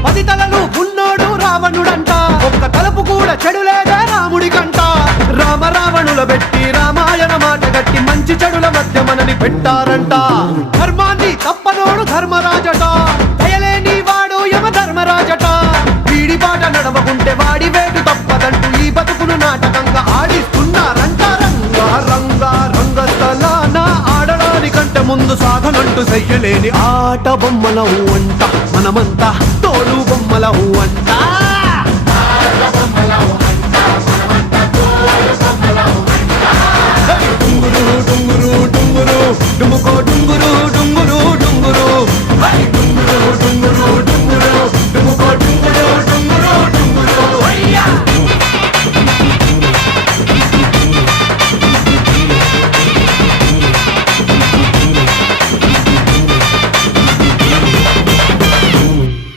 10 తలలు ఉన్నోడు రావణుడంట, ఒక్క తలుపు కూడా చెడులేదే రాముడికంట. రామ రావణుల పెట్టి రామాయణ మాట గట్టి మంచి చెడుల మధ్య మనని పెట్టారంట. ధర్మాన్ని తప్పనోడు ధర్మరాజట, దయలేని వాడు యమ ధర్మరాజట. వీడి బాట నడవకుంటే వాడి వేటు తప్పదంటూ ఈ బతుకును నాటకంగా ఆడిస్తున్నారంట. రంగా రంగా రంగస్థలాన ఆడడానికంటే ముందు సాధనంటూ చెయ్యలేని ఆట బొమ్మలవు అంట. మనమంతా తోలు బొమ్మలవు అంట.